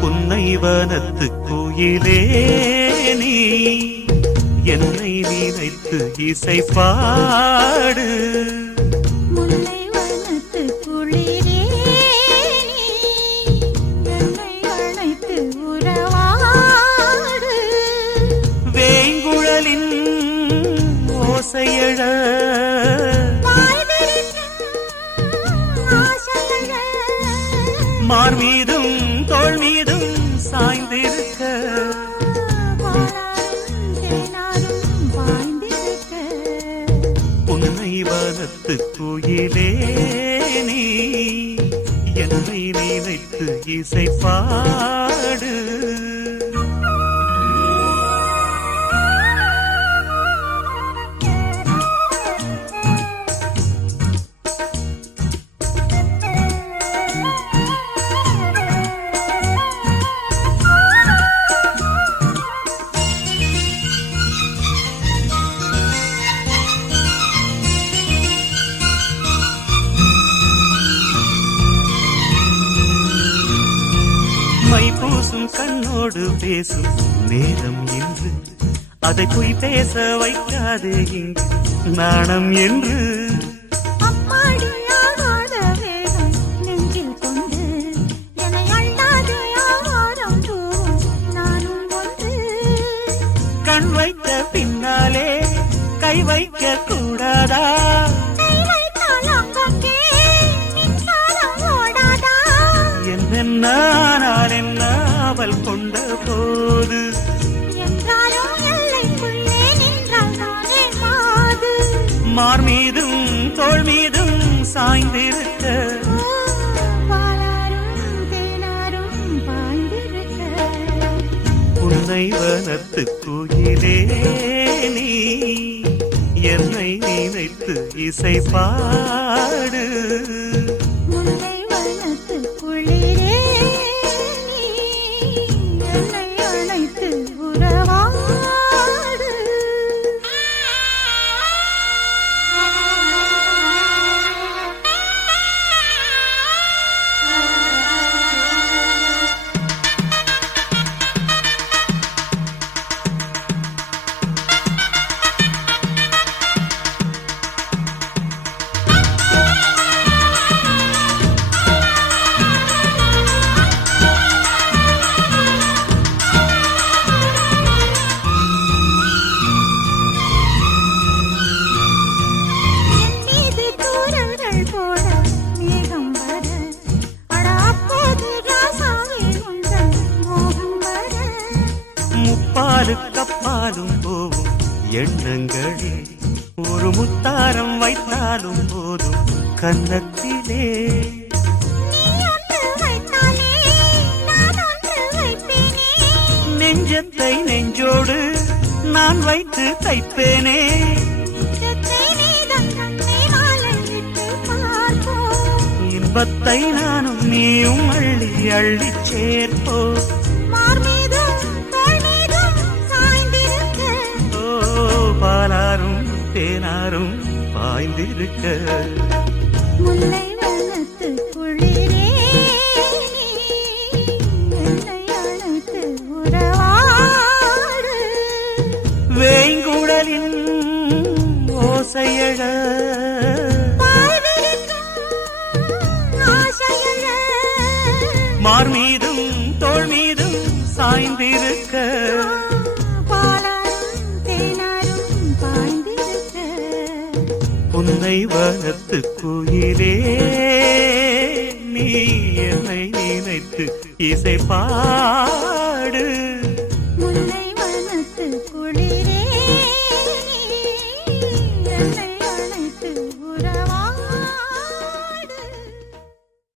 புன்னைவனத்து கோயிலே நீ என்னை நினைத்து இசை பாடு. முல்லைவனத்து குளிரே நீ என்னை அழைத்து உறவாடு. வேங்குழலின் ஓசையழ மார் மீதும் தோள் மீதும் சாய்ந்திருக்க. புன்னைவனத்து கோயிலே நீ என்னை நினைத்து இசை பாடு. மைப்பூசும் கண்ணோடு பேசும் நேரம் என்று அதை போய் பேச வைக்காது இங்கு நாணம் என்று. கண் வைத்த பின்னாலே கை வைக்க கூடாதா? என்னென்னால் என்ன அவள் கொண்ட போது மார் மீதும் தோள் மீதும் சாய்ந்திருக்க. புன்னைவனத்து கோயிலே நீ என்னை நினைத்து இசை பாடு. கப்பாலும் போவும் எண்ணங்களே ஒரு முத்தாரம் வைத்தாலும் போதும் கன்னத்திலே. நெஞ்சத்தை நெஞ்சோடு நான் வைத்து தைப்பேனே. இன்பத்தை நானும் நீயும் அள்ளி அள்ளி சேர்ப்போ. பாலாரும் தேனாரும் பாய்ந்திருக்க. முல்லைவனத்து குளிரே என்னை அழைத்து உறவாடு. வேங்குழலின் ஓசையழ மார் மீதும் தோள் மீதும் சாய்ந்திருக்க. புன்னைவனத்து கோயிலே நீ என்னை நினைத்து இசை பாடு.